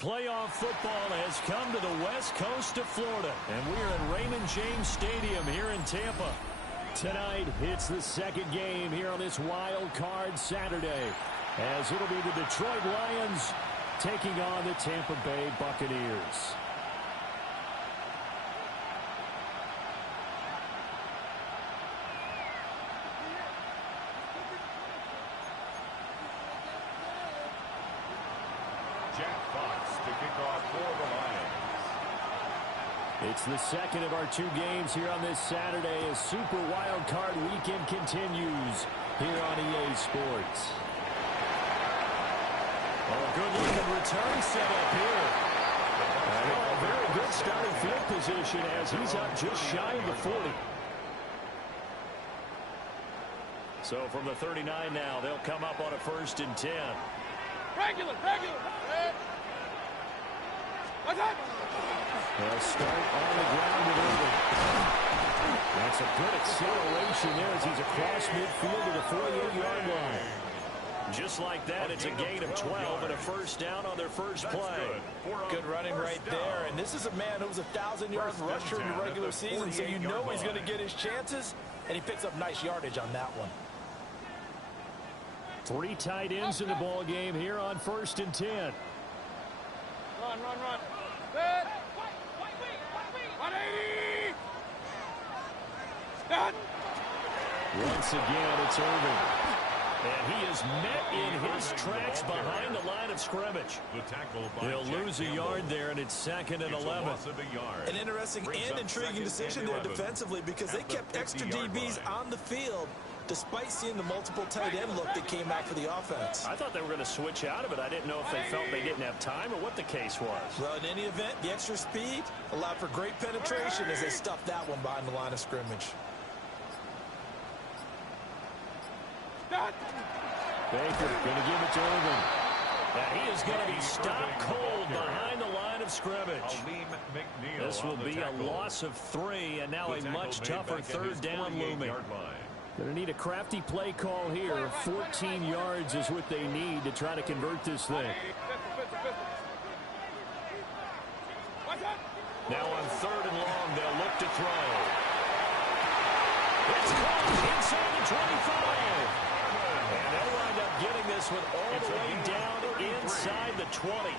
Playoff football has come to the west coast of Florida, and we're at Raymond James Stadium here in Tampa. Tonight, it's the second game here on this wild card Saturday, as it'll be the Detroit Lions taking on the Tampa Bay Buccaneers. It's the second of our two games here on this Saturday as Super Wild Card Weekend continues here on EA Sports. Oh, a good-looking return set up here. Oh, a very good starting field position as he's up just shy of the 40. So from the 39 now, they'll come up on a 1st and 10. Regular. What's up? They'll start on the ground with Irving. That's a good acceleration there as he's across midfield to the 48-yard line. Just like that, it's a gain of 12 and a 1st down on their first play. Good running right there. And this is a man who's a 1,000-yard rusher in the regular season, so you know he's going to get his chances, and he picks up nice yardage on that one. 3 tight ends in the ball game here on 1st and 10. Run. Good. 180. Done. Once again, it's Irving. And he is met in his tracks behind the line of scrimmage. He'll lose a yard there, and it's 2nd and 11. An interesting and intriguing decision there defensively because they kept extra DBs on the field despite seeing the multiple tight end look that came out for the offense. I thought they were going to switch out of it. I didn't know if they felt they didn't have time or what the case was. Well, in any event, the extra speed allowed for great penetration as they stuffed that one behind the line of scrimmage. Baker going to give it to Irving. And he is going to be stopped cold behind the line of scrimmage. This will be a loss of 3, and now a much tougher 3rd down looming. Going to need a crafty play call here. 14 yards is what they need to try to convert this thing. Now on 3rd and long, they'll look to throw. It's caught inside the 25. And they'll wind up getting this one all the way down inside the 20.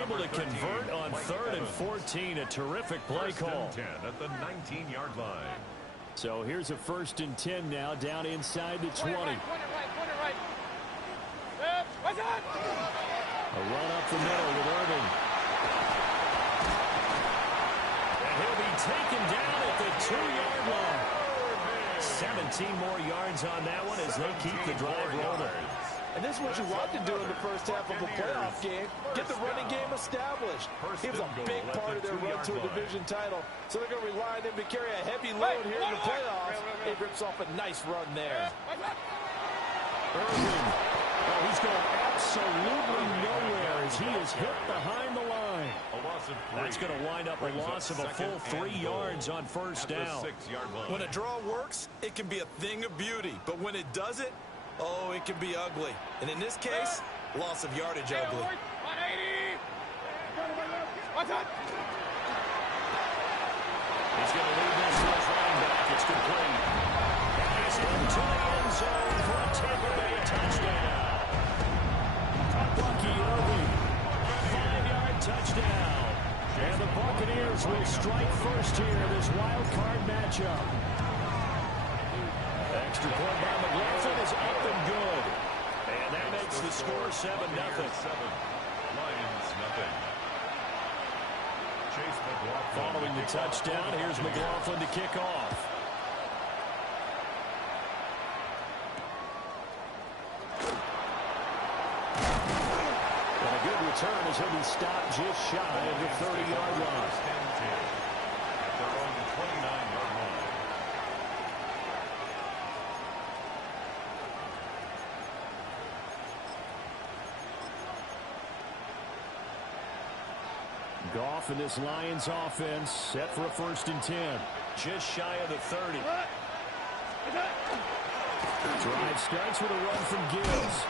Able to convert on 3rd and 14. A terrific play call. 10 at the 19-yard line. So here's a 1st and 10 now down inside the 20. Point it right. What's that? A run up the middle with Irving. And he'll be taken down at the 2-yard line. 17 more yards on that one as they keep the drive rolling. And this is what you want to do in the first half of a playoff game. Get the running game established. He was a big part of their run to a division title. So they're going to rely on him to carry a heavy load here in the playoffs. He rips off a nice run there. Irving. Oh, he's going absolutely nowhere as he is hit behind the line. That's going to wind up a loss of a full 3 yards on 1st down. When a draw works, it can be a thing of beauty. But when it doesn't, oh, it can be ugly. And in this case, loss of yardage ugly. 180. What's up? He's going to lead this to his running back. It's complete. And he's into the end zone for a Tampa Bay touchdown. Bucky Irving, 5-yard touchdown. And the Buccaneers will strike first here, this wild card matchup. Extra point by McLaughlin is up and good. And that makes the score 7-0. Lions nothing. Following the touchdown, here's McLaughlin to kick off. And a good return as he'll be stopped just shy of the 30-yard line. At their own 29-yard line. Goff in this Lions offense set for a 1st and 10. Just shy of the 30. Drive starts with a run from Gibbs.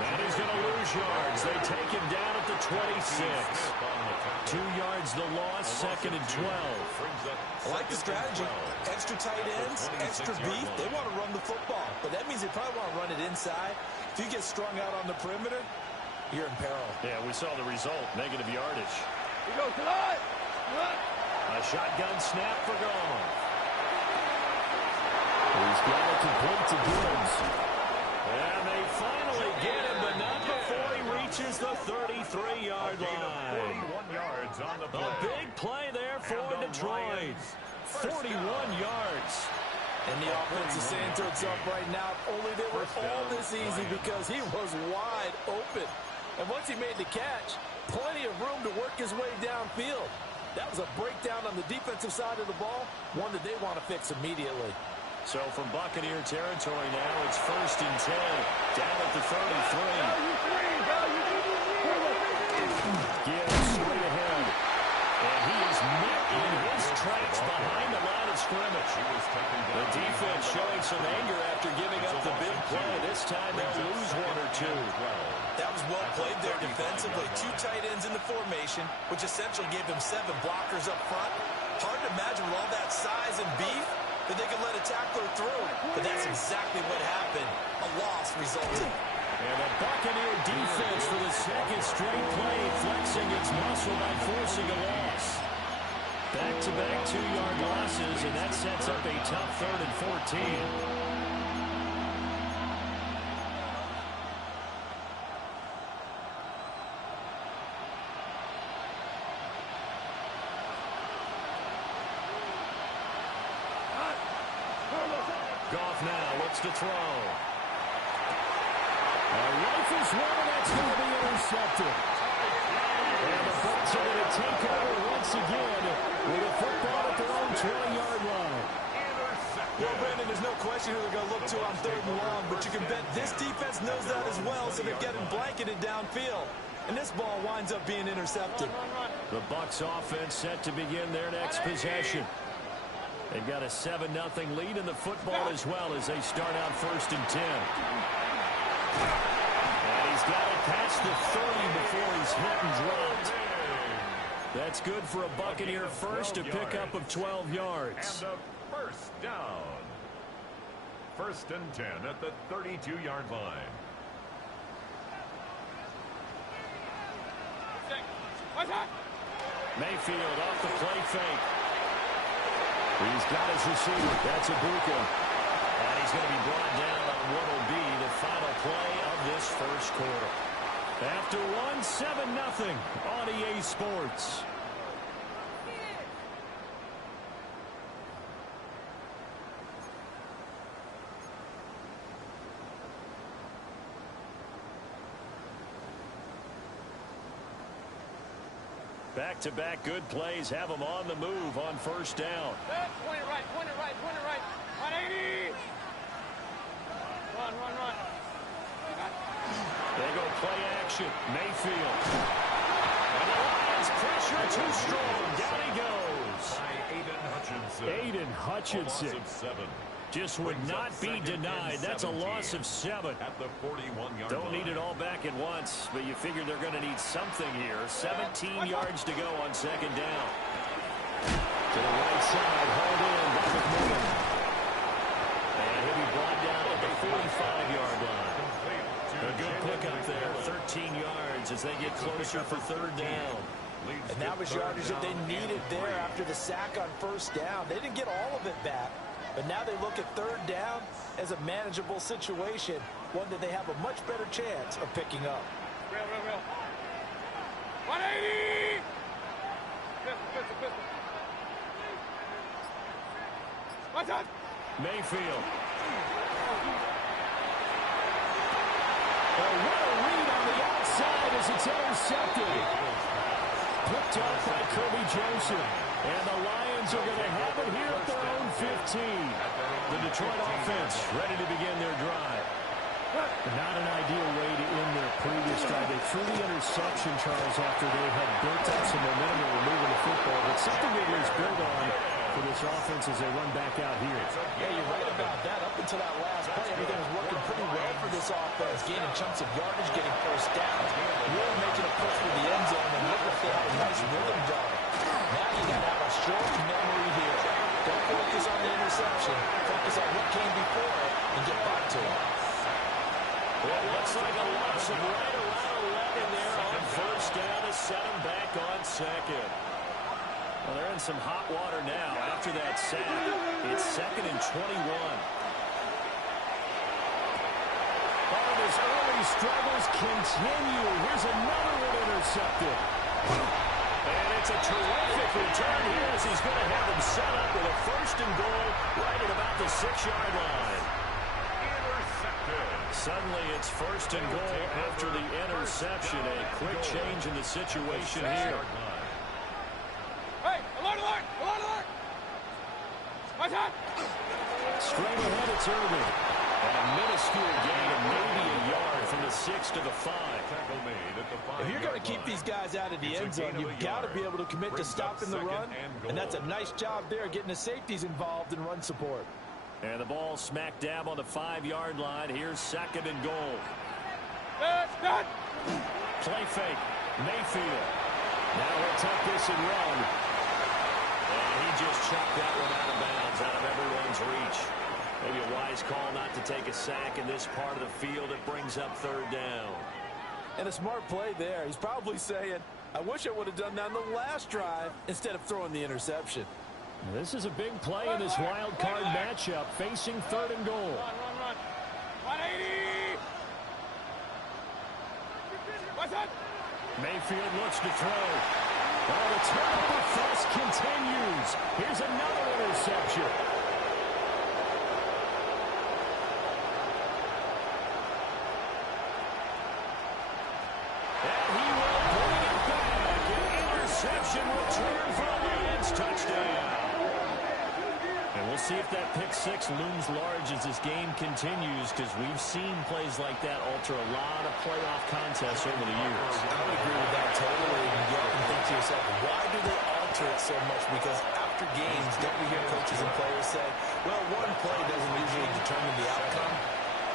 And he's going to lose yards. They take him down at the 26. 2 yards the loss, 2nd and 12. I like the strategy. Extra tight ends, extra beef. They want to run the football, but that means they probably want to run it inside. If you get strung out on the perimeter, you're in peril. Yeah, we saw the result, negative yardage. He goes to line. A shotgun snap for Goff. He's got it complete to Gibbs. And they finally get him, but not before he reaches the 33-yard line. 41 yards on the play. A big play there for Detroit. 41 yards. And the offense is saying to itself right now, only they were all this easy because he was wide open. And once he made the catch, plenty of room to work his way downfield. That was a breakdown on the defensive side of the ball, one that they want to fix immediately. So from Buccaneer territory now, it's 1st and 10, down at the 33. Gibbs straight ahead. And he is met in his tracks behind the line of scrimmage. The defense showing some anger after giving up the big play. This time they'll lose 1 or 2. That was well played there defensively. 2 tight ends in the formation, which essentially gave them 7 blockers up front. Hard to imagine with all that size and beef that they could let a tackler through. But that's exactly what happened. A loss resulted. And the Buccaneer defense for the 2nd straight play, flexing its muscle by forcing a loss. Back-to-back 2-yard losses, and that sets up a tough 3rd and 14. Goff now looks to throw. A rifles one, and that's going to be intercepted. And the Bucs are going to take over once again with a football at their own 20-yard line. Well, Brandon, there's no question who they're going to look to on 3rd and long, but you can bet this defense knows that as well, so they're getting blanketed downfield. And this ball winds up being intercepted. The Bucs offense set to begin their next possession. They've got a 7-0 lead in the football as well as they start out 1st and 10. And he's got it past the 30 before he's hit and dropped. That's good for a Buccaneer first, a pickup of 12 yards. And a 1st down. 1st and 10 at the 32-yard line. Mayfield off the play fake. He's got his receiver. That's Ibuka. And he's going to be brought down on what will be the final play of this 1st quarter. After 7-0 on EA Sports. Back-to-back good plays have them on the move on 1st down. Point it right, point it right, point it right. 180. Run. They go play action. Mayfield. And the Lions pressure too strong. Down he goes. Aiden Hutchinson. Just would not be denied. That's a loss of 7. At the 41-yard Don't need it all back at once, but you figure they're going to need something here. 17 yards to go on 2nd down. To the right side, hauled in by McMillan. And he'll be brought down at the 45-yard line. A good pickup there, 13 yards as they get closer for 3rd down. And that was yardage that they needed there after the sack on 1st down. They didn't get all of it back, but now they look at 3rd down as a manageable situation, one that they have a much better chance of picking up. Real. 180. Pistol. What's that? Mayfield. Oh, what a read on the outside as it's intercepted. Picked up by Kirby Joseph. And the Lions are going to have it here at their own 15. The Detroit offense ready to begin their drive. Not an ideal way to end their previous drive. They threw the interception, Charles, after they had built up some momentum and were moving the football. But something they was built on for this offense as they run back out here. Yeah, you're right about that. Up until that last play, everything was working pretty well for this this offense, gaining chunks of yardage, getting first downs, really making a push for the end zone, and look if they have a nice rhythm going. Now you got to have a short memory here. Don't focus on the interception. Focus on what came before it and get back to it. Well, it looks like a loss of right around 11 there on first down to set them back on second. Well, they're in some hot water now after that sack. It's 2nd and 21. Oh, his early struggles continue. Here's another one intercepted. And it's a terrific return here as he's going to have them set up with a 1st and goal right at about the 6-yard line. Intercepted. Suddenly it's 1st and goal after the interception. A quick change in the situation here. Hey, alert, alert, alert, alert. Watch out. Straight ahead, it's Irving. And a minuscule gain of maybe a yard from the 6 to the 5. If you're going to keep these guys out of the end zone, you've got to be able to commit to stopping the run. And that's a nice job there, getting the safeties involved in run support. And the ball smack dab on the 5-yard line. Here's 2nd and goal. Play fake. Mayfield. Now he'll take this and run. And he just chucked that one out of bounds, out of everyone's reach. Maybe a wise call not to take a sack in this part of the field. It brings up 3rd down. And a smart play there. He's probably saying, I wish I would have done that on the last drive instead of throwing the interception. This is a big play in this wild card matchup, facing 3rd and goal. Run. 180. Watch out. Mayfield looks to throw. Oh, the turnover fuss continues. Here's another interception. And he will bring it back. An interception return for a Lions touchdown. And we'll see if that pick 6 looms large as this game continues, because we've seen plays like that alter a lot of playoff contests over the years. I would agree with that totally. You get up and think to yourself, why do they alter it so much? Because after games, don't we hear coaches and players say, well, one play doesn't usually determine the outcome.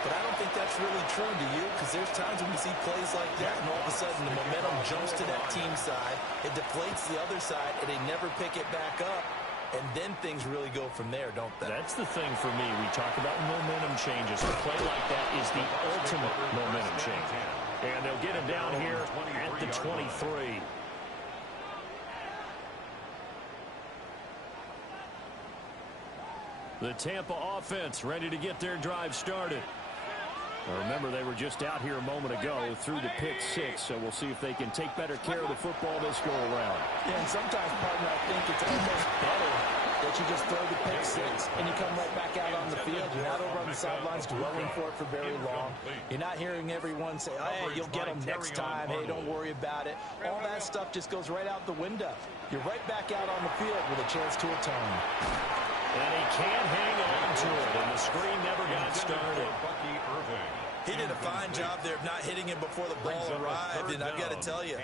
But I don't think that's really true, do you? Because there's times when we see plays like that, and all of a sudden the momentum jumps to that team side. It deflates the other side, and they never pick it back up. And then things really go from there, don't they? That's the thing for me. We talk about momentum changes. A play like that is the ultimate momentum change. And they'll get it down here at the 23. The Tampa offense ready to get their drive started. Now remember, they were just out here a moment ago through the pick 6, so we'll see if they can take better care of the football this go around. Yeah, and sometimes, partner, I think it's almost better that you just throw the pick 6 and you come right back out on the field. You're not over on the sidelines dwelling for it for very long. You're not hearing everyone say, hey, you'll get them next time. Hey, don't worry about it. All that stuff just goes right out the window. You're right back out on the field with a chance to atone. And he can't hang on to it, and the screen never got started. He did a fine job there of not hitting him before the ball arrived, and I've got to tell you,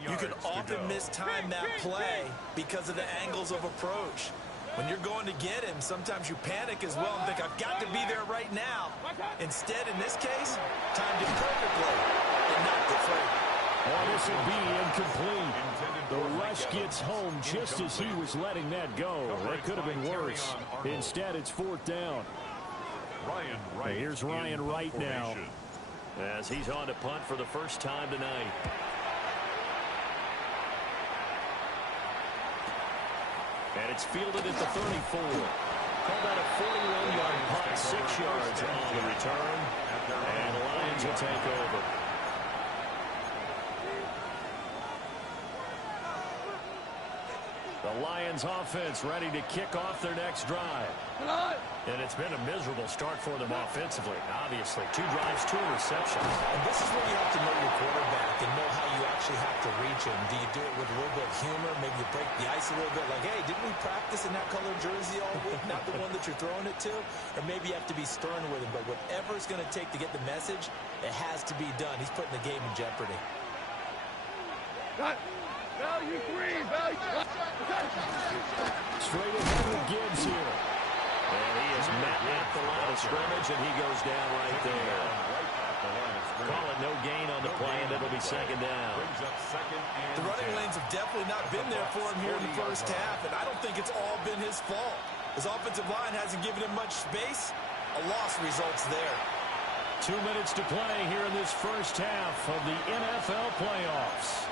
you can often mistime that play because of the angles of approach. When you're going to get him, sometimes you panic as well and think, I've got to be there right now. Instead, in this case, timed it perfectly and knocked it free. Oh, this will be incomplete. The rush gets home just as he was letting that go. That could have been worse. Instead, it's 4th down. And here's Ryan Wright now, as he's on to punt for the first time tonight. And it's fielded at the 34. Call that a 41-yard punt, 6 yards on the return. And the Lions will take over. The Lions offense ready to kick off their next drive. And it's been a miserable start for them offensively, obviously. 2 drives, 2 interceptions. And this is where you have to know your quarterback and know how you actually have to reach him. Do you do it with a little bit of humor? Maybe you break the ice a little bit, like, hey, didn't we practice in that color jersey all week? Not the one that you're throwing it to? Or maybe you have to be stern with him. But whatever it's going to take to get the message, it has to be done. He's putting the game in jeopardy. Value 3, value. Straight ahead with Gibbs here. And he is met at the line of scrimmage, and he goes down right there. Call it no gain on the play, and it'll be second down. The running lanes have definitely not been there for him here in the first half, and I don't think it's all been his fault. His offensive line hasn't given him much space. A loss results there. 2 minutes to play here in this first half of the NFL playoffs.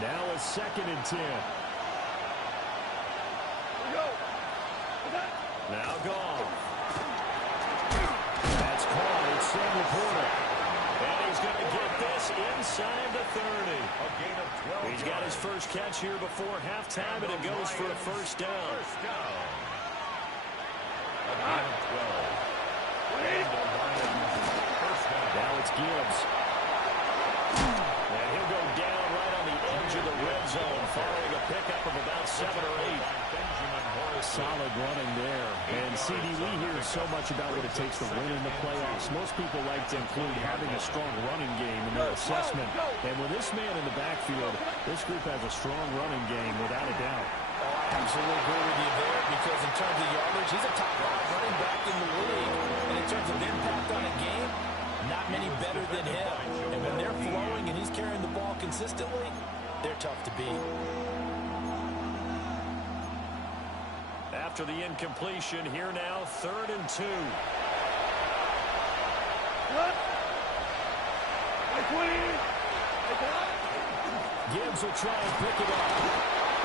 Now a 2nd and 10. Now gone. That's caught. It's Sam Laporta. And he's going to get this inside the 30. A gain of 12 He's got his first catch here before halftime, and it goes for a first down. A gain of 12. Now it's Gibbs. And he'll go down right on the edge of the red zone following a pickup of about 7 or 8. Solid running there. And, CD, we hear so much about what it takes to win in the playoffs. Most people like to include having a strong running game in their assessment. And with this man in the backfield, this group has a strong running game without a doubt. I absolutely agree with you there because in terms of yardage, he's a top 5 running back in the league. And in terms of impact on a game, not many better than him. And when they're flowing and he's carrying the ball consistently, they're tough to beat. After the incompletion, here now, 3rd and 2. Gibbs will try and pick it up.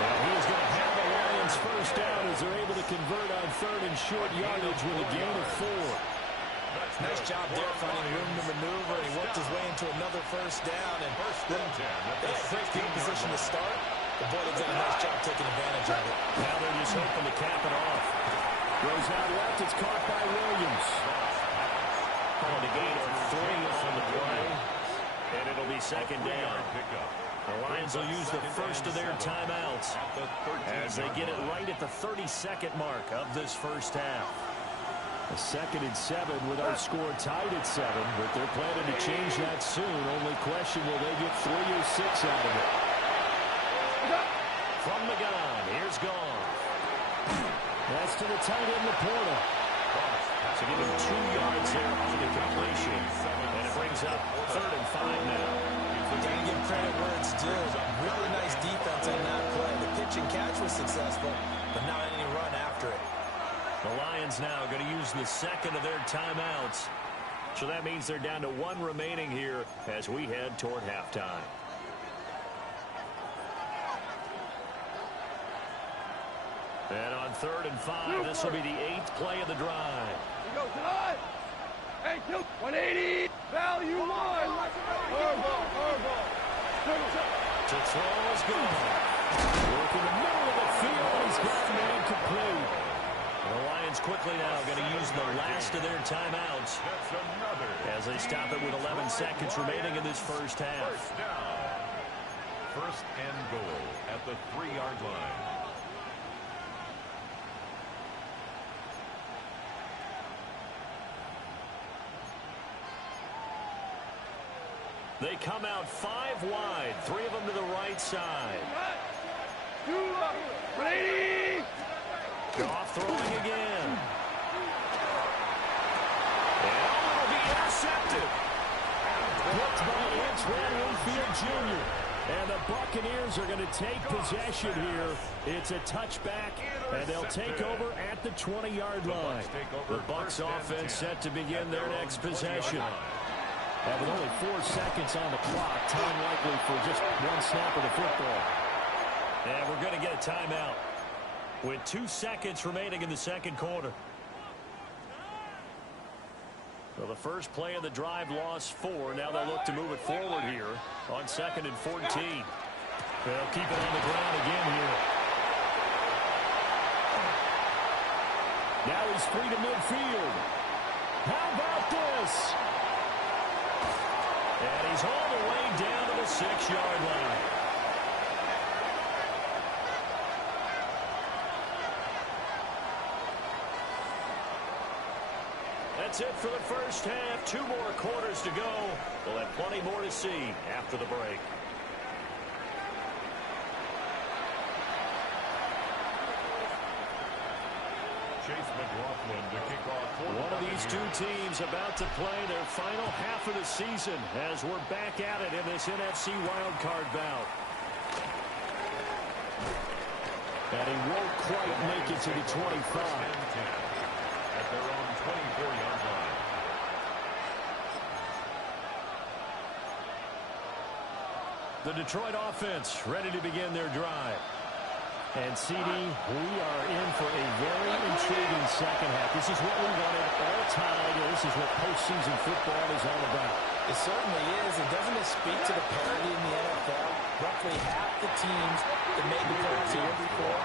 And he is going to have the Lions first down as they're able to convert on 3rd and short yardage with a gain of 4. Nice job there finding room to maneuver, and he worked his way into another first down. And they had a great field position to start. The boy has done a nice job taking advantage of it. Now they're just hoping to cap it off. Goes out left. It's caught by Williams. Calling a gain of 3 on the play. And it'll be second down. The Lions will use the first of their timeouts as they get it right at the 32nd mark of this first half. A 2nd and 7 with our score tied at 7, but they're planning to change that soon. Only question, will they get 3 or 6 out of it? From the gun, here's Goff. That's to the tight end, Laporta. So give him 2 yards there on the completion. And it brings up 3rd and 5 now. We've got to give credit where it's due. Really nice defense on that play. The pitch and catch was successful, but not any run after it. The Lions now going to use the 2nd of their timeouts. So that means they're down to 1 remaining here as we head toward halftime. And on 3rd and 5, this will be the 8th play of the drive. Here goes tonight. Hey, 180. Value line. To throw is good. Work in the middle of the field. He's got a man complete. The Lions quickly now going to use the last of their timeouts as they stop it with 11 seconds remaining in this first half. First and goal at the 3-yard line. They come out 5 wide, 3 of them to the right side. Goff throwing again. And it'll be intercepted. Blocked by Antoine Winfield Jr. And the Buccaneers are going to take possession here. It's a touchback, and they'll take over at the 20-yard line. The Bucs offense set to begin their next possession. And with only 4 seconds on the clock, time likely for just 1 snap of the football. And we're going to get a timeout with 2 seconds remaining in the second quarter. Well, the first play of the drive lost 4. Now they'll look to move it forward here on 2nd and 14. They'll keep it on the ground again here. Now he's free to midfield. How about this? And he's all the way down to the 6-yard line. That's it for the first half. 2 more quarters to go. We'll have plenty more to see after the break. One of these two teams about to play their final half of the season as we're back at it in this NFC wildcard bout. And he won't quite make it to the 25. At their own 24-yard line. The Detroit offense ready to begin their drive. And, CD, we are in for a very intriguing second half. This is what we wanted all time. This is what postseason football is all about. It certainly is. And doesn't it speak to the parity in the NFL? Roughly half the teams that made the playoffs the year before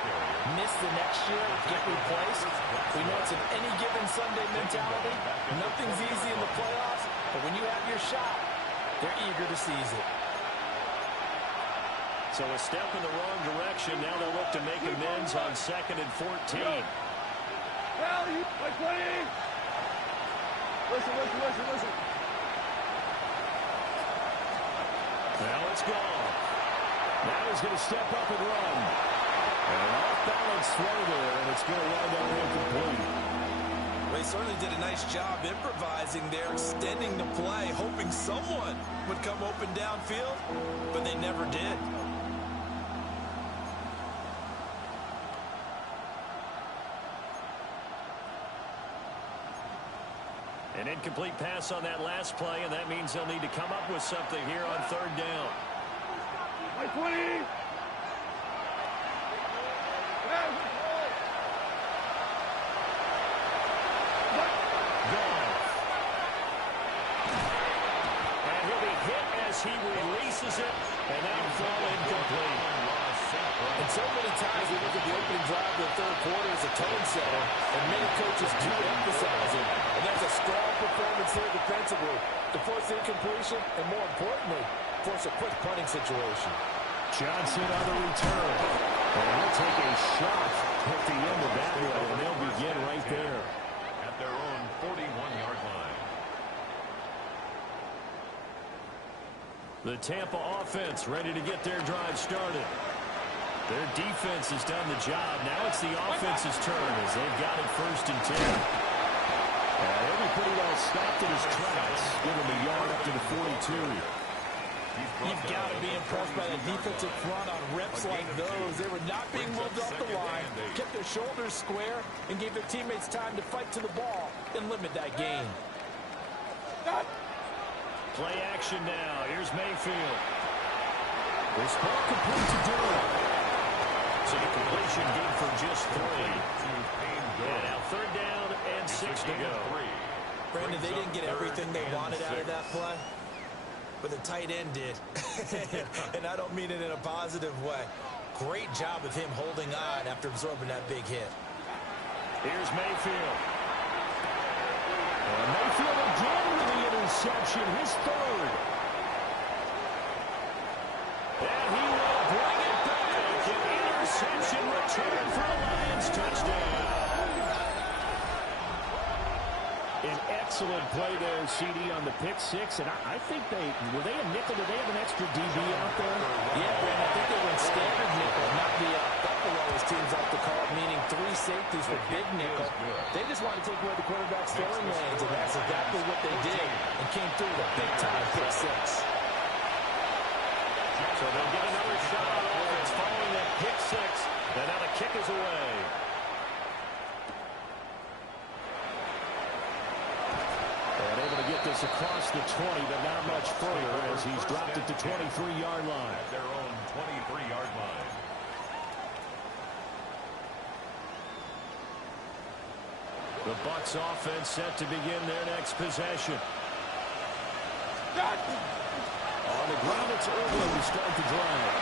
miss the next year, get replaced. We know it's an any given Sunday mentality. Nothing's easy in the playoffs, but when you have your shot, they're eager to seize it. So a step in the wrong direction. Now they'll look to make amends on 2nd and 14. Well, you like playing. Listen. Now it's gone. Now he's going to step up and run. And an off-balance throw there, and it's going to wind up incomplete. Well, he certainly did a nice job improvising there, extending the play, hoping someone would come open downfield, but they never did. An incomplete pass on that last play, and that means they'll need to come up with something here on 3rd down. Like 20. And he'll be hit as he releases it, and that'll fall incomplete. And so many times we look at the opening drive of the 3rd quarter as a tone setter, and many coaches do emphasize it. And that's a strong performance there defensively to force incompletion, and more importantly, force a quick punting situation. Johnson on the return. And he'll take a shot at the end of that one, and they'll begin right there. At their own 41-yard line. The Tampa offense ready to get their drive started. Their defense has done the job. Now it's the offense's turn as they've got it 1st and 10. And he'll be pretty well stopped in his tracks. Give him a yard up to the 42. You've got to be impressed by the defensive front on reps like those. They were not being moved off the line, kept their shoulders square, and gave their teammates time to fight to the ball and limit that gain. Play action now. Here's Mayfield. This ball complete to Durham. So the completion good for just 3. And now 3rd down and 6 to go. Brandon, they didn't get everything they wanted out of that play, but the tight end did. And I don't mean it in a positive way. Great job of him holding on after absorbing that big hit. Here's Mayfield. And Mayfield again with the interception, his 3rd. And he will bring it back. An interception return for a Lions touchdown. An excellent play there, CD, on the pick 6. And I think were they a nickel? Did they have an extra DB out there? Yeah, Brandon, I think they went standard nickel, not the Buffalo, as teams like to call it, meaning 3 safeties for big nickel. They just wanted to take away the quarterback's throwing lanes, and that's exactly what they did, and came through with a big-time pick 6. So they'll get another shot on offense following that pick 6. And now the kick is away. And able to get this across the 20, but not much further as he's dropped it to 23-yard line. At their own 23-yard line. The Bucs offense set to begin their next possession. On the ground, it's Irwin to start the drive.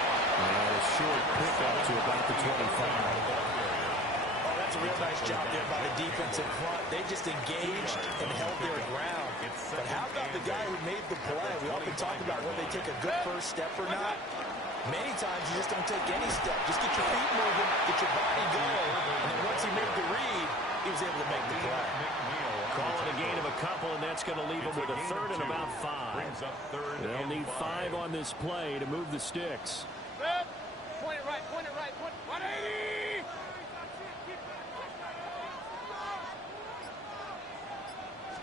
And a short pickup to about the 25. Oh, that's a real nice job there by the defensive front. They just engaged and held their ground. But how about the guy who made the play? We often talk about when they take a good first step or not. Many times you just don't take any step. Just get your feet moving, get your body going. And then once he made the read, he was able to make the play. Calling a gain of a couple, and that's going to leave them with a 3rd and about 5. They'll need 5 on this play to move the sticks. Point it right, 180.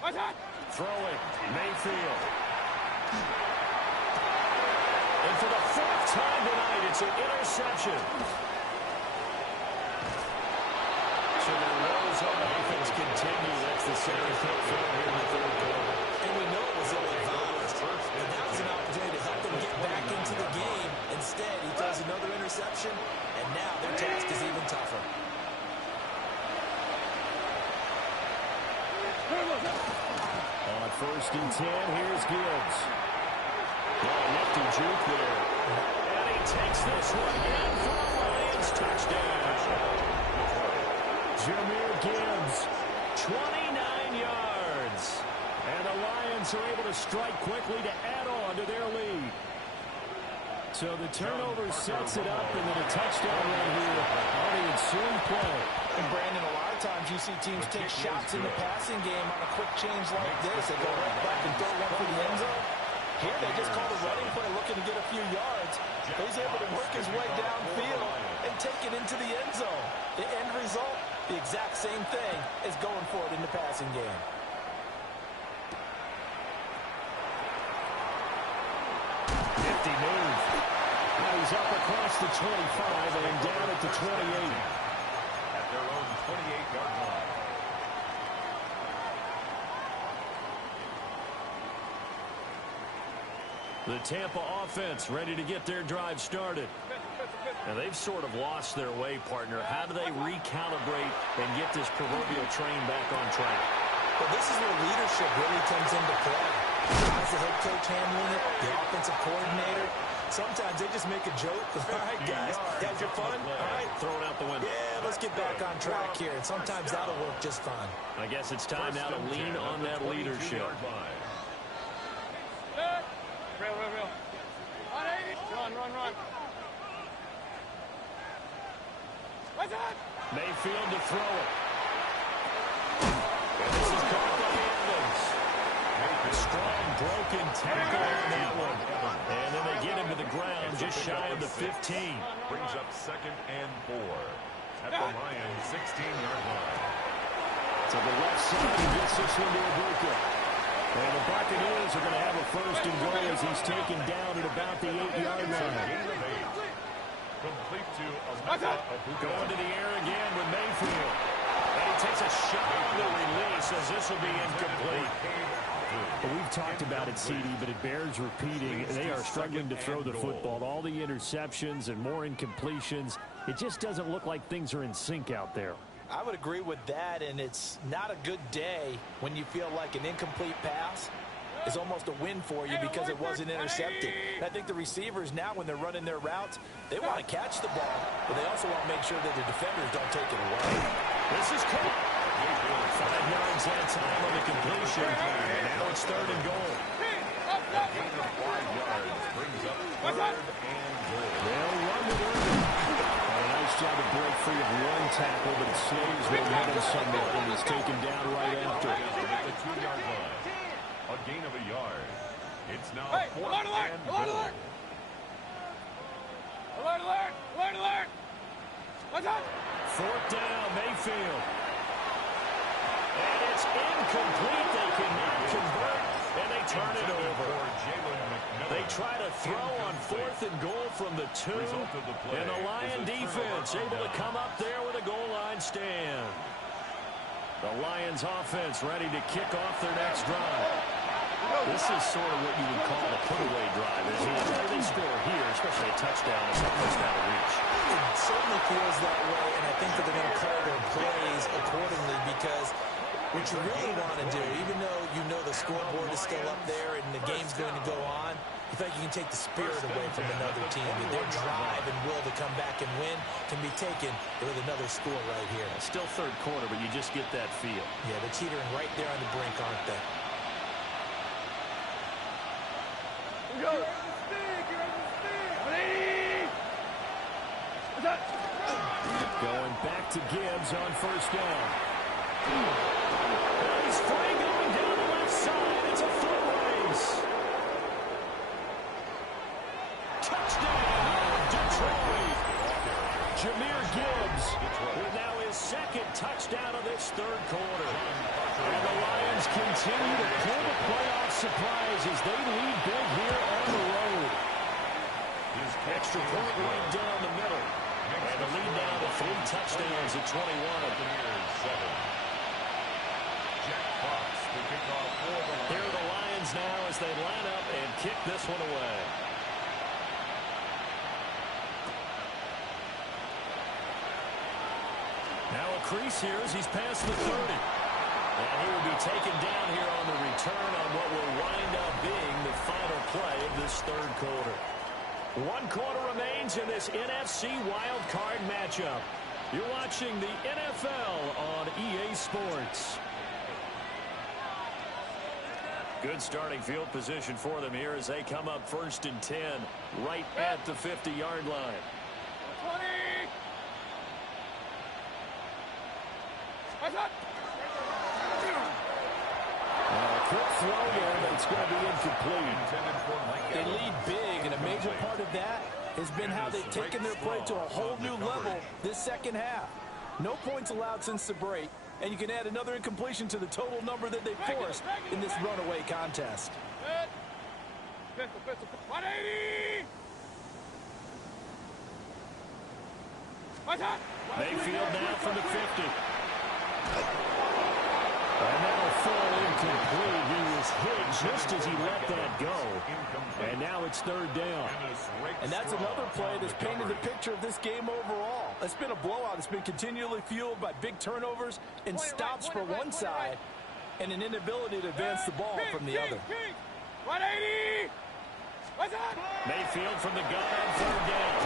Throwing, Mayfield. And for the fourth time tonight, it's an interception. So the woes on offense continue. That's the center field here in the third quarter. And we know it was ill-advised. And that was an opportunity to help them get back into the game. Instead, he throws another interception, and now their task is even tougher. On 1st and 10, here's Gibbs. Nifty juke there. And he takes this one in for a Lions touchdown. Jameer Gibbs, 29 yards. And the Lions are able to strike quickly to add on to their lead. So the turnover sets it up, and then a touchdown run here on the ensuing play. And Brandon, a lot of times you see teams take shots in the passing game on a quick change like this. They go right back and throw one for the end zone. Here they just call the running play looking to get a few yards. He's able to work his way downfield and take it into the end zone. The end result, the exact same thing as going for it in the passing game. Nifty move. Now he's up across the 25 and down at the 28. At their own 28-yard line. The Tampa offense ready to get their drive started. Now they've sort of lost their way, partner. How do they recalibrate and get this proverbial train back on track? Well, this is where leadership really comes into play. As the head coach handling it, the offensive coordinator, sometimes they just make a joke. All right, guys, had your fun? All right, Throw it out the window. yeah, let's get back on track here. And sometimes that'll work just fine. I guess it's time now to lean on that leadership. Real. 180. Run. What's that? Mayfield to throw it. And this is caught by Evans. A strong broken tackle on that one. And then they get him to the ground just shy of the 15. Brings up 2nd and 4 at the Lions 16-yard line. To the left side, he gets this one to a breaker. And the Buccaneers are going to have a 1st and goal as he's taken down at about the 8-yard line. Complete to Abuka. Going to the air again with Mayfield. And he takes a shot on the release as this will be incomplete. But we've talked about it, CD, but it bears repeating. They are struggling to throw the football. All the interceptions and more incompletions. It just doesn't look like things are in sync out there. I would agree with that, and it's not a good day when you feel like an incomplete pass is almost a win for you because it wasn't intercepted. And I think the receivers now, when they're running their routes, they want to catch the ball, but they also want to make sure that the defenders don't take it away. This is caught. 5 yards that time on the completion. And now it's 3rd and goal. A gain of 5 yards brings up 3rd and goal. They'll run with Irvin. Nice job to break free of one tackle, but it saves momentum somewhat when he's taken down right after. At the 2-yard line. A gain of a yard. It's now 4th and goal. Alert! What's that? 4th down, Mayfield. And it's incomplete. They cannot convert, and they turn it over. They try to throw on 4th and goal from the 2. And the Lion defense able to come up there with a goal line stand. The Lions offense ready to kick off their next drive. This is sort of what you would call a put-away drive. As they score here, especially a touchdown, it's almost out of reach. It certainly feels that way, and I think that they're going to call their plays accordingly because what you really want to do, even though you know the scoreboard is still up there and the game's going to go on, you think you can take the spirit away from another team. And their drive and will to come back and win can be taken with another score right here. Still 3rd quarter, but you just get that feel. Yeah, they're teetering right there on the brink, aren't they? You're on the stick! 180! What's that? Going back to Gibbs on 1st down. He's free going down the left side. It's a foot race. Touchdown, Detroit. Jameer Gibbs with now his second touchdown of this third quarter. And the Lions continue to pull the playoff surprise as they lead big here on the road. Extra point right down the middle. And the lead now to 3 touchdowns at 21. Here are the Lions now as they line up and kick this one away. Now a crease here as he's past the 30. And he will be taken down here on the return on what will wind up being the final play of this third quarter. 1 quarter remains in this NFC wildcard matchup. You're watching the NFL on EA Sports. Good starting field position for them here as they come up 1st and 10 right at the 50-yard line. 20. Quick throw there, but it's going to be incomplete. They lead big, and a major part of that has been how they've taken their play to a whole new level this second half. No points allowed since the break, and you can add another incompletion to the total number that they forced in this runaway contest. 180. Mayfield now from the 50. And that'll fall incomplete. He was hit just as he let that go. And now it's 3rd down. And that's another play that's painted the picture of this game overall. It's been a blowout. It's been continually fueled by big turnovers and stops for one side and an inability to advance the ball from the other. 180. Mayfield from the gun on 3rd down.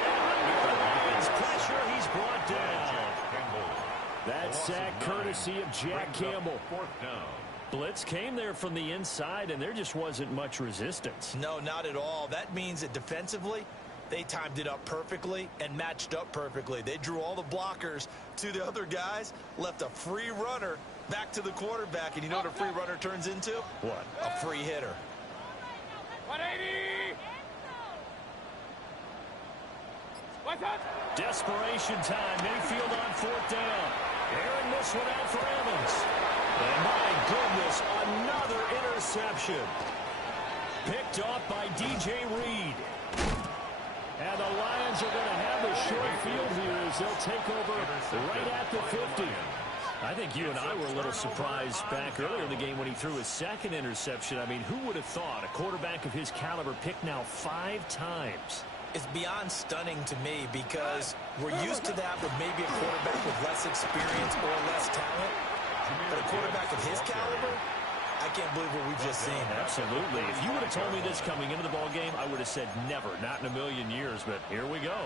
And under the Lions' pressure, he's brought down. That sack courtesy of Jack Campbell. Blitz came there from the inside, and there just wasn't much resistance. No, not at all. That means that defensively, they timed it up perfectly and matched up perfectly. They drew all the blockers to the other guys, left a free runner back to the quarterback, and you know what a free runner turns into? What? A free hitter. 180. Desperation time. Mayfield on 4th down. Airing this one out for Evans. And my goodness, another interception. Picked off by DJ Reed. And the Lions are going to have a short field here as they'll take over right at the 50. I think you and I were a little surprised back earlier in the game when he threw his 2nd interception. I mean, who would have thought a quarterback of his caliber picked now 5 times? It's beyond stunning to me because we're used to that with maybe a quarterback with less experience or less talent. But a quarterback of his caliber, I can't believe what we've just seen. Absolutely. If you would have told me this coming into the ballgame, I would have said never, not in a million years. But here we go.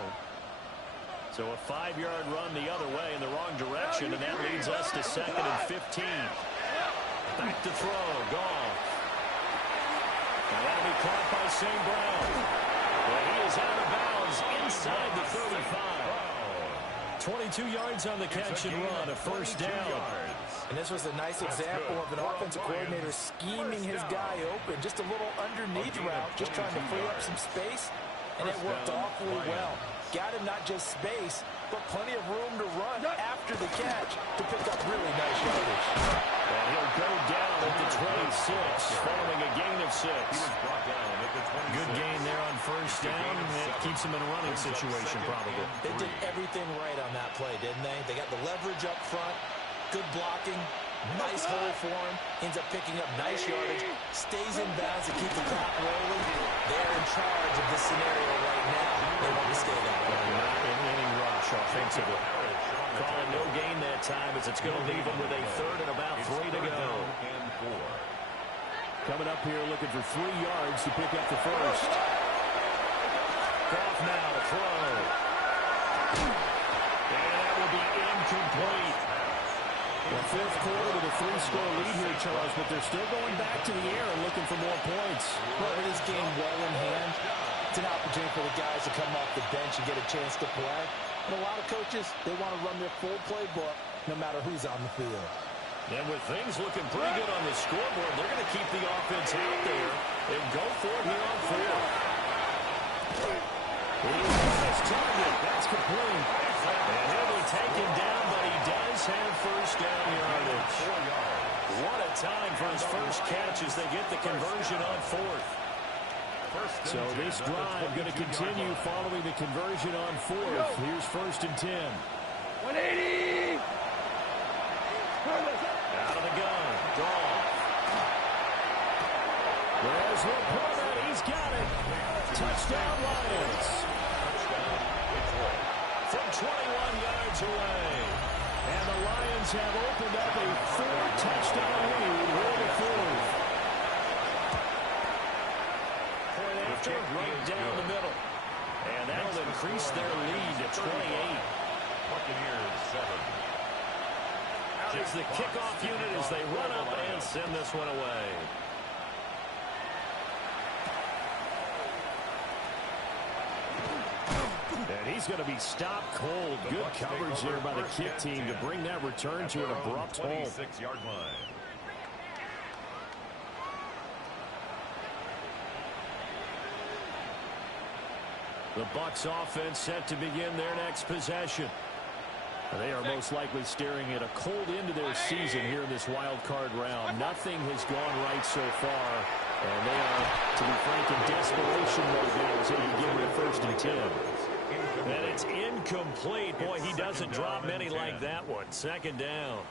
So a 5-yard run the other way in the wrong direction, and that leads us to 2nd and 15. Back to throw. Goff. And that'll be caught by St. Brown. Well, he is out of bounds inside the 35. 22 yards on the catch and run, a 1st down. And this was a nice example of an offensive coordinator scheming his guy open. Just a little underneath route, just trying to free up some space, and it worked awfully well. Got him not just space, but plenty of room to run after the catch to pick up really nice yardage. And he'll go down at the 26, following a gain of 6. Good gain there on 1st down. It keeps him in a running situation, probably. They did everything right on that play, didn't they? They got the leverage up front, good blocking, nice hole for him, ends up picking up nice yardage, stays in bounds to keep the clock rolling. They're in charge of this scenario right now. They want to stay that way. Not in any rush offensively. Calling no gain that time as it's going to leave him with a 3rd and about 3 to go. Coming up here looking for 3 yards to pick up the 1st. Goff now to throw. And that will be incomplete. The 5th quarter with a 3-score lead here, Charles, but they're still going back to the air and looking for more points. Well, with this game well in hand, it's an opportunity for the guys to come off the bench and get a chance to play. And a lot of coaches, they want to run their full playbook no matter who's on the field. And with things looking pretty good on the scoreboard, they're going to keep the offense out there and go for it here on 4th. He's got his target. That's complete. And he'll be taken down, but he does have first down yardage. What a time for his first catch as they get the conversion on fourth. So this drive going to continue following the conversion on fourth. Here's first and 10. 180. Out of the gun. Goff. There's Laporta. He's got it. Touchdown Lions. From 21 yards away. And the Lions have opened up a 4-touchdown lead with the fourth. Point after, right down the middle. And that'll increase their lead to 28. Buccaneers 7. It's the kickoff unit as they run up and send this one away. And he's going to be stopped cold. Good coverage there by the kick team to bring that return to an abrupt halt. 26-yard line. The Bucs offense set to begin their next possession. They are most likely staring at a cold end to their season here in this wild card round. Nothing has gone right so far, and they are, to be frank, in desperation mode now as they begin with first and 10. And it's incomplete. Boy, he doesn't drop many like that one. Second down.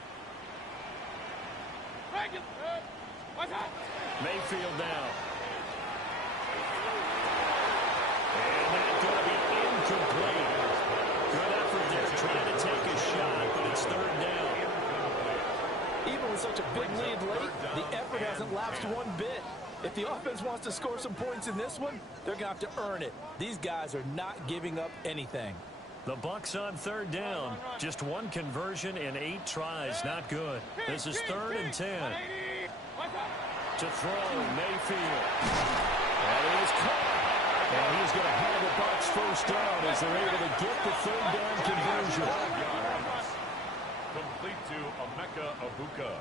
Mayfield now. And that's going to be incomplete. Good effort there, trying to take a shot, but it's third down. Even with such a big lead late, the effort hasn't lapsed one bit. If the offense wants to score some points in this one, they're going to have to earn it. These guys are not giving up anything. The Bucs on third down. Just one conversion in 8 tries. Not good. This is third and 10. To throw, Mayfield. That is caught. And he's going to have the Bucs first down as they're able to get the third down conversion. Complete to Emeka Egbuka.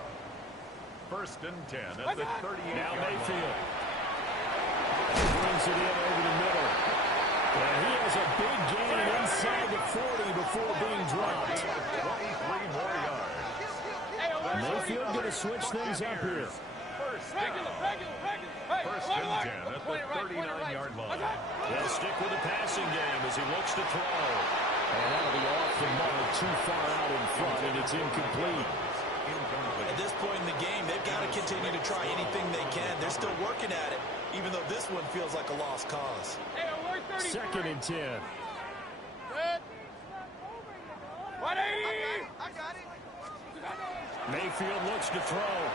First and 10 at the 38. Now Mayfield. Brings it in over the middle. And he has a big gain inside the 40 before being dropped. 23 more yards. Mayfield going to switch things up here. First and 10 at the 39-yard line. They'll stick with the passing game as he looks to throw. And that'll be off the mark, too far out in front, and it's incomplete. At this point in the game, they've got to continue to try anything they can. They're still working at it, even though this one feels like a lost cause. Second and 10. 180. Mayfield looks to throw.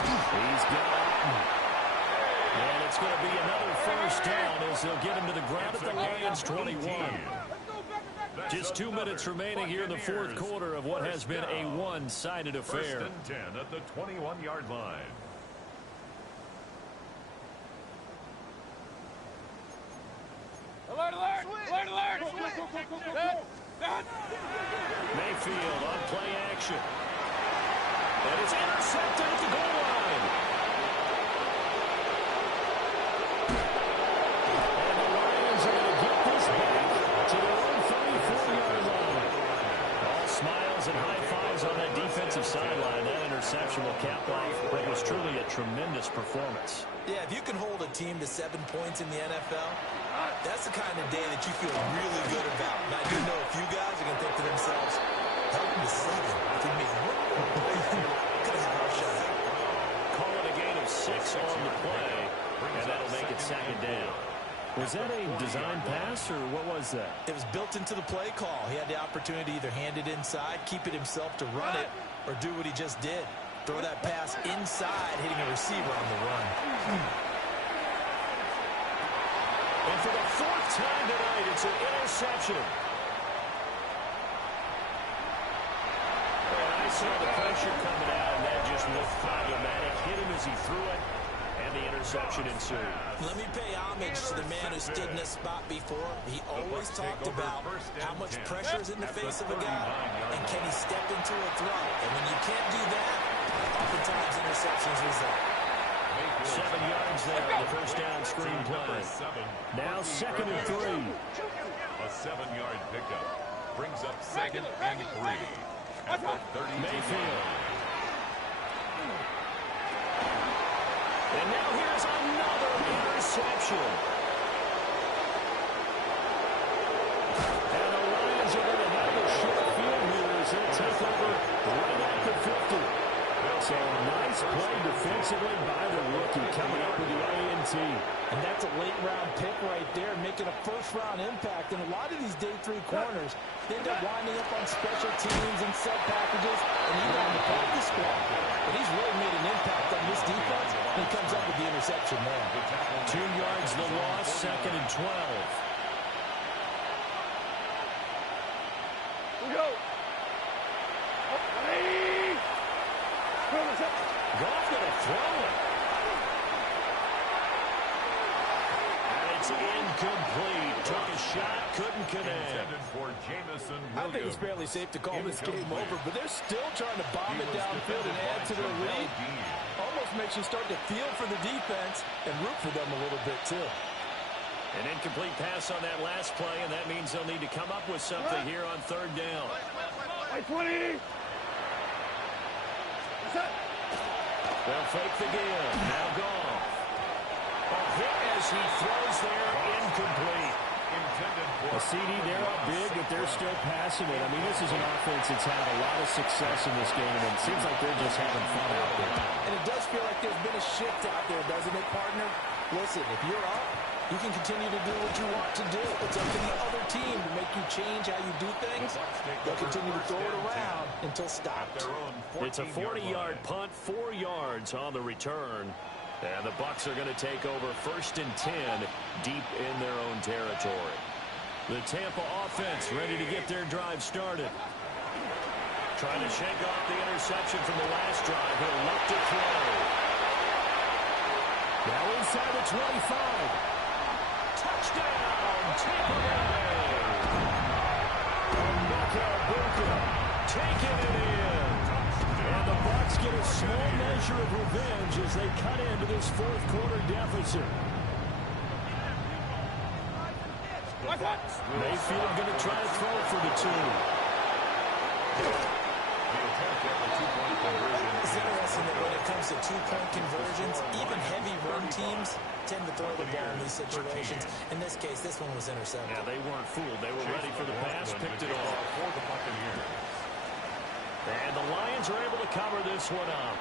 He's got it. And it's going to be another first down as they'll get him to the ground at the Lions 21. Just 2 minutes remaining here in the fourth quarter of what has been a one-sided affair. First and 10 at the 21-yard line. Alert, alert, alert, alert. Mayfield on play action. And it's intercepted at the goal line. And the Lions are going to get this back to their own 34-yard line. All smiles and high fives on that defensive sideline. That interception will cap off what was truly a tremendous performance. Yeah, if you can hold a team to 7 points in the NFL, that's the kind of day that you feel really good about. And I do know a few guys are going to think to themselves, help them to 7. If we make one more play here, could have had our shot. Call it a gain of 6 on the play, and that'll make it second down. Was that a design pass, or what was that? It was built into the play call. He had the opportunity to either hand it inside, keep it himself to run it, or do what he just did. Throw that pass inside, hitting a receiver on the run. And for the 4th time tonight, it's an interception. And I saw the pressure coming out, and that just looked problematic. Hit him as he threw it, and the interception ensued. Let me pay homage to the man who stood in this spot before. He always talked about how much pressure is in the face of a guy, and can he step into a throw. And when you can't do that, oftentimes interceptions result. 7 yards there on the first down screen play. Now 2nd and 3. A 7-yard pickup. brings up second and 3 at the 32. Mayfield. And now here's another interception. And the Lions are going to have a short field here as they take over right at the 50. So a nice play defensively by the rookie coming up with the INT. And that's a late-round pick right there, making a first-round impact. And a lot of these day 3 corners, they end up winding up on special teams and sub packages and even on the practice squad. But he's really made an impact on this defense, and he comes up with the interception there. 2 yards the loss, second and 12. We go. Goff going to throw it. And it's incomplete. Took a shot, couldn't connect. I think it's fairly safe to call this game over, but they're still trying to bomb it downfield and add to their lead. Almost makes you start to feel for the defense and root for them a little bit, too. An incomplete pass on that last play, and that means they'll need to come up with something here on third down. 20. They'll fake the give. Now Goff. A hit as he throws there, incomplete. A CD, they're up big, but they're still passing it. I mean, this is an offense that's had a lot of success in this game, and it seems like they're just having fun out there. And it does feel like there's been a shift out there, doesn't it, partner? Listen, if you're up, you can continue to do what you want to do. It's up to the other team to make you change how you do things. They'll continue to throw it around until stopped. It's a 40-yard punt, 4 yards on the return. And the Bucs are going to take over first and 10 deep in their own territory. The Tampa offense ready to get their drive started. Trying to shake off the interception from the last drive. He'll look to throw. Now inside the 25. Touchdown, Tampa Bay. Bucs taking it in. And the Bucs get a small measure of revenge as they cut into this fourth quarter deficit. Mayfield going to try to throw for the 2. It's interesting that when it comes to 2-point conversions, even heavy run teams tend to throw the ball in these situations. In this case, this one was intercepted. Yeah, they weren't fooled. They were ready for the pass, picked it off. And the Lions are able to cover this one up.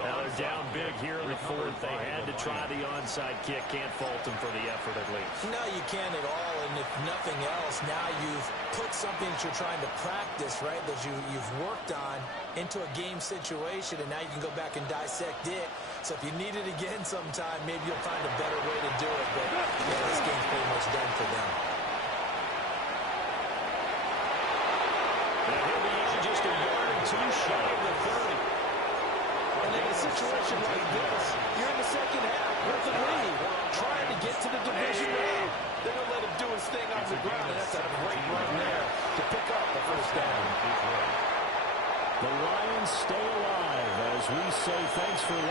Now they're down big here in the fourth. They had to try the onside kick. Can't fault them for the effort at least. No, you can't at all. And if nothing else, now you've put something that you're trying to practice, right, that you've worked on into a game situation, and now you can go back and dissect it. So if you need it again sometime, maybe you'll find a better way to do it. But yeah, this game's pretty much done for them. And he'll be just a yard or 2 shy of the 30. And in a situation like this, you're in the second half with the lead, trying to get to the division round. They're going to let him do his thing on the ground, and that's a great run there to pick up the first down. The Lions stay alive as we say thanks for watching.